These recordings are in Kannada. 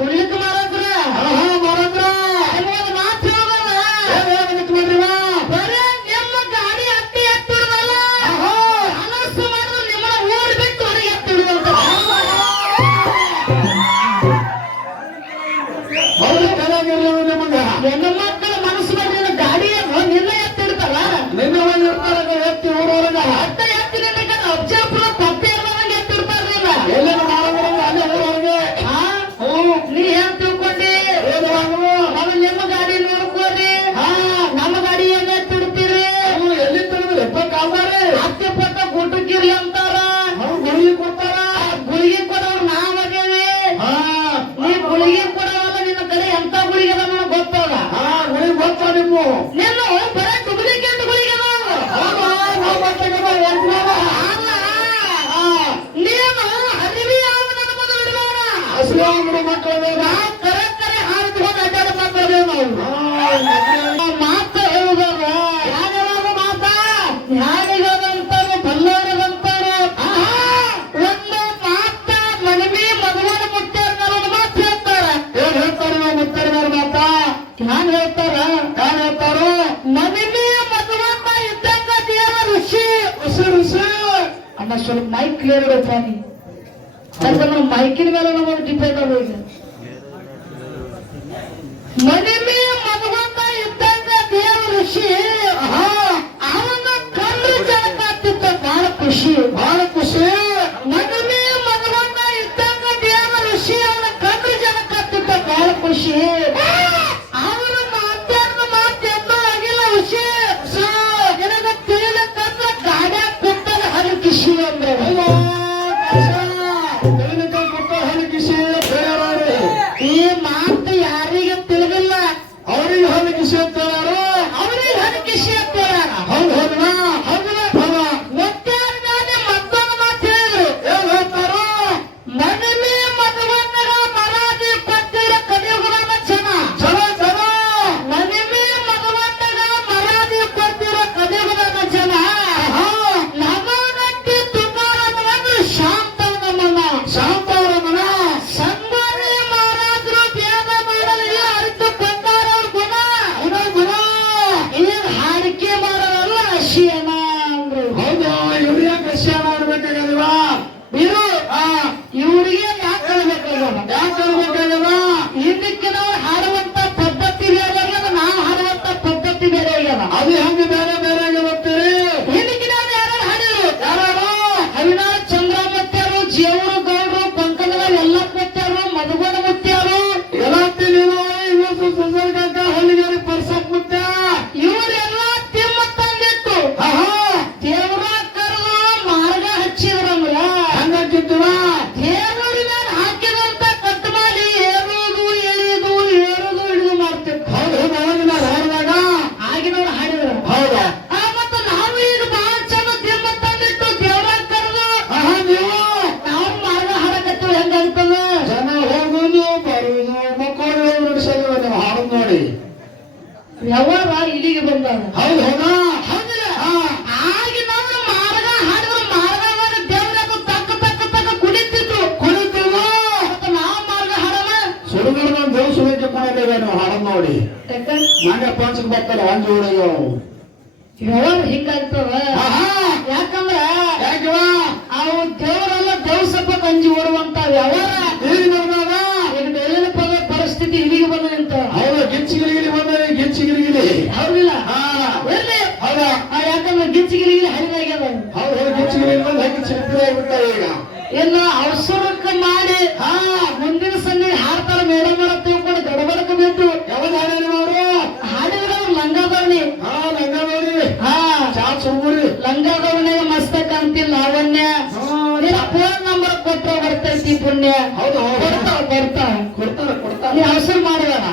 ಕುಡಿಲಿಕ್ಕೆ ಮಾರಾತ್ರ ಅಹ ಮಾರಾತ್ರ ನಿಮ್ಗೊಂದು ಮಾತು ಹೇಳೋಣ ಬರೇ ನಿಮ್ಮ ಗಾಡಿ ಹತ್ತಿ ಎತ್ತಿಡೋದಲ್ಲ ಅನಸ್ಸು ಮಾಡಿದ್ರು ನಿಮ್ಮ ಊರು ಬಿಟ್ಟು ಹೊರಗೆ ಎತ್ತಿಡೋದಂತ ಅವ್ರು ಚೆನ್ನಾಗಿರ್ಲಿ ನಿಮಗೆ. ಹೆಣ್ಣು ಮಕ್ಕಳ ಮನಸ್ಸು ಮಾಡಿದ್ರೆ ಗಾಡಿ ನಿನ್ನ ಎತ್ತಿಡ್ತಾರ? ನಿನ್ನ ಇರ್ತಾರ. మన అసలు మైక్ క్లియర్గా కానీ అయితే మనం మైకిని మీద మనం డిపెండ్ అవ్వలేదు మనమే ಇಲ್ಲಿಗೆ ಬಂದಾನ. ಹೌದು ಮಾರ್ಗ ತಕ್ಕ ತಕ್ಕ ತಕ್ಕ ಮಾರ್ಗ ನೋಡಿ. ಯಾಕಂದ್ರ ಯಾಕವ ಅವು ದೇವರೆಲ್ಲ ದೇವಸಪ್ಪ ಕಂಜಿ ಓಡುವಂತ ಯಾವ ಆಗಿಬಿಟ್ಟಾರೆ ಈಗ ಇನ್ನ ಅವಸರಕ್ಕೆ ಮಾಡಿ ಹಾ ಮುಂದಿನ ಸನ್ನೆ ಹಾಡ್ತಾರ ಮೇಡಮ್ ಅವ್ರ ತಿಳ್ಕೊಂಡು ಗಡಬಡಕ್ಕೆ ಬಿಟ್ಟು ಯಾವಾಗ ಹಾಡಿದ್ರು ಅವರು ಹಾಡಿದ್ರ ಲಂಗಾದವಣಿ. ಹಾ ಲಂಗಾದವಣಿ. ಹಾ. ಚಾ ಸುಮ್ಮರಿ ಲಂಗಾದವಣಿಗೆ ಮಸ್ತಕ ಅಂತಿಲ್ಲ ಲಾವಣ್ಯ. ಫೋನ್ ನಂಬರ್ ಕೊಟ್ಟ ಬರ್ತೈತಿ ಪುಣ್ಯ. ಹೌದು ಬರ್ತಾವ ಬರ್ತಾವ ಕೊಡ್ತಾರ ಕೊಡ್ತಾರ ಅವಸರ ಮಾಡಿದಾರ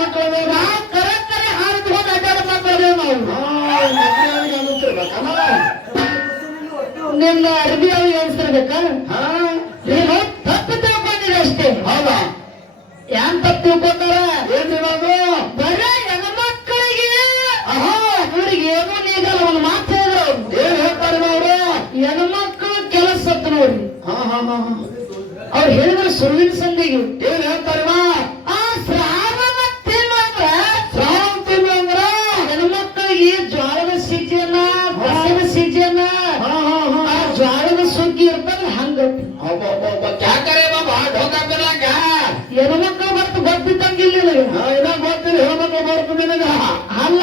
ಮಕ್ಕಳದೇ ಕರೆ ಕರೆ ಹಾರಿದ ಹೋಗಿ ಅಡ್ಡಾಡ ಅರ್ಬಿ ಅವಿ ಅನ್ಸಿರ್ಬೇಕ ನೀನು ತಪ್ಪು ತಿಳ್ಕೊಂಡಿದೆ ಅಷ್ಟೇ. ಹೌದಾ? ಯಾನ್ ತಪ್ಪು ತಿಳ್ಕೊಂಡಾರ? ಏನ್ರಿ ಬಾಬು? ಬರೇ ಹೆಣ ಮಕ್ಕಳಿಗೆ ಆಹಾ. ಇವ್ರಿಗೆ ಏನೋ ನೀಗಲ್ಲ ಒಂದು ಮಾತು ಹೇಳಿದ್ರು. ಏನ್ ಹೇಳ್ತಾರೆ ಅವರು ಹೆಣ ಕೆಲಸ ಸತ್ತು ನೋಡ್ರಿ. ಹಾ ಹಾ ಹಾ ಅವ್ರು ಹೇಳಿದ್ರೆ ಸುಳ್ಳಿನ ಸಂದಿಗೆ. ಏನ್ ಹೇಳ್ತಾರವಾ ಸಿಕ್ಕಿಲ್ಲ ನಿನಗೆ ಗೊತ್ತಿಲ್ಲ ಹೇಳ್ಬೇಕು ಬರ್ತು ಅಲ್ಲ.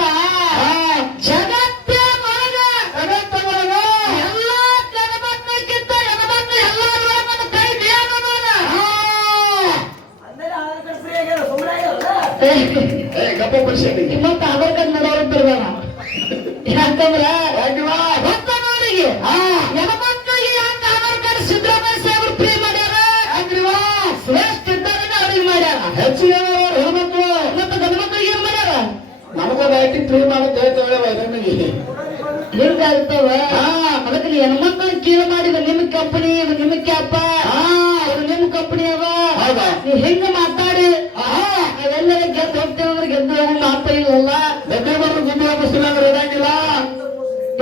ಹಿಂಗ ಮಾತಾಡಿ? ಆಹಾ ನಾವೆಲ್ಲರ ಗೆದ್ದು ಹೋಗ್ತೇವೆ ಅಂದ್ರೆ ಗೆದ್ದು ಹೋಗೋ ಮಾತ್ರ ಇಲ್ಲಲ್ಲ. ಒಬ್ಬೊಬ್ಬರು ಗುಂಡಿ ಒಪ್ಪಿಸ್ಕೊಂಡ್ರೆ ಇರಂಗಿಲ್ಲ.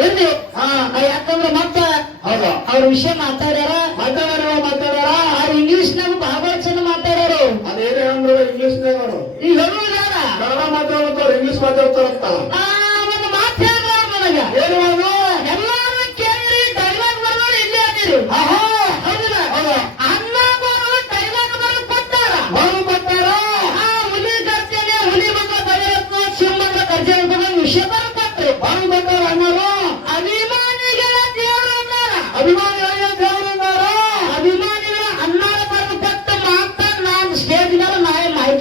ಎಲ್ಲಿ? ಹಾ ಯಾಕಂದ್ರೆ ಮತ್ತ ಹೌದು. ಅವ್ರ ವಿಷಯ ಮಾತಾಡ್ಯಾರ? ಮಾತಾಡ್ಯಾರ ಮಾತಾಡ್ಯಾರ. ಅವ್ರ ಇಂಗ್ಲಿಷ್ ನಾಗ ಬಹಳ ಚೆನ್ನ ಮಾತಾಡ್ಯಾರು. ಅದೇನೇ ಅಂದ್ರೆ ಇಂಗ್ಲಿಷ್ ನಾಗ ಈಗ ಹೇಳುವುದಾರ ಕನ್ನಡ ಮಾತಾಡ್ತಾರ ಇಂಗ್ಲಿಷ್ ಮಾತಾಡ್ತಾರಂತ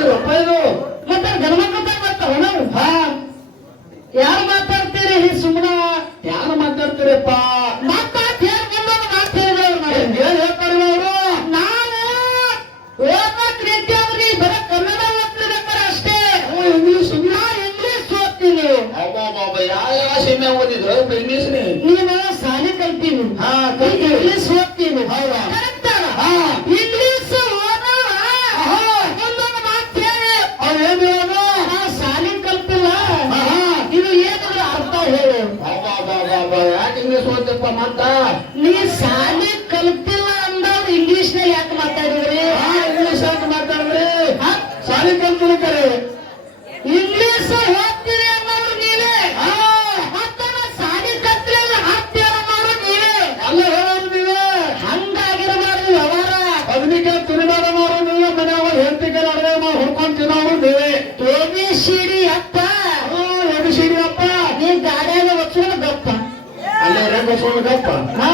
పది రూపాయలు ಯಾಕೆ ಇಂಗ್ಲಿಷ್ ಮತ್ತ ನೀ ಸಾಲಿ ಕಲ್ತಿಲ್ಲ ಅಂದವ್ ಇಂಗ್ಲಿಷ್ನ ಯಾಕೆ ಮಾತಾಡಿದ್ರಿ? ಇಂಗ್ಲಿಷ್ ಯಾಕೆ ಮಾತಾಡಿದ್ರಿ? ಶಾಲೆ ಕಲ್ತಿರ್ತಾರೆ ಬಸವನಗಪ್ಪ ಹಾ.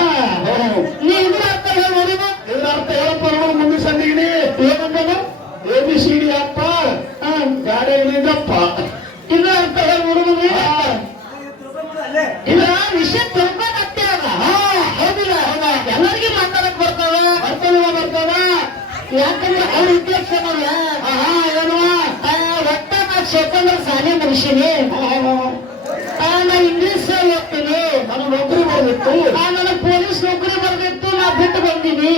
ನೀ ಇದ್ರ ಅರ್ಥ ಹೇಳಿ ಇದ್ರ ಅರ್ಥ ಹೇಳಪ್ಪ ನೋಡು ಮುಂದೆ ಸಂದಿಗೆ ಏನಂದನ ಎ ಬಿ ಸಿ ಡಿ ಅಪ್ಪ. ಹಾ ಗಾಡಿಯಲ್ಲಿದ್ದಪ್ಪ ಇದ್ರ ಅರ್ಥ ಹೇಳಿ ನೋಡುದು ಇಲ್ಲ ವಿಷಯ ತಿಳ್ಕೊಂಡ್ ಅಷ್ಟೇ ಅಲ್ಲ ಹೌದಿಲ್ಲ ಎಲ್ಲರಿಗೂ ಮಾತಾಡಕ್ ಬರ್ತಾವ ಬರ್ತದ? ಬರ್ತಾವ ಯಾಕಂದ್ರೆ ಅವ್ರ ಉದ್ದೇಶ ಏನೋ ಒಟ್ಟ ನಾ ಸೆಕೆಂಡ್ ಸಾಲಿ ಮುಗಿಸೀನಿ ಆ, ನಾ ಇಂಗ್ಲಿಷ್ ಓದ್ತೀನಿ ನಾನು ನೌಕರಿ ಮಾಡಿತ್ತು ಆ, ನನಗ್ ಪೊಲೀಸ್ ನೌಕರಿ ಬರ್ದಿತ್ತು ನಾ ಬಿಟ್ಟು ಬಂದೀನಿ.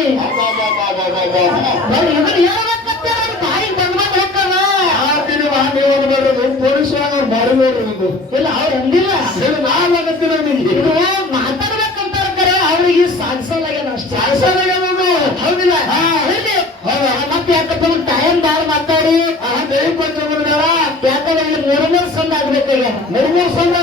ಅವ್ರು ಹೋಗ್ತಾವ ಪೊಲೀಸ್ ಇಲ್ಲ ಅವ್ರು ಅಂದಿಲ್ಲ. ನಾನು ಇದು ಕರೆ ಅವ್ರಿಗೆ ಸಾಧಿಸಲಾಗ್ಯದ ಹೌದಿಲ್ಲ? ಇಲ್ಲಿ ಮತ್ತೆ ಯಾಕಪ್ಪ ಟೈಮ್ ಬಾಳ್ ಮಾತಾಡಿ. ಆ ದೇವಿ ಯಾಕಂದ್ರೆ ಇಲ್ಲಿ ಮೂರನೇ ಸಂದ ಆಗ್ಬೇಕಾಗ್ಯಾರ ಮೂರು ಮೂರು ಸಂಘ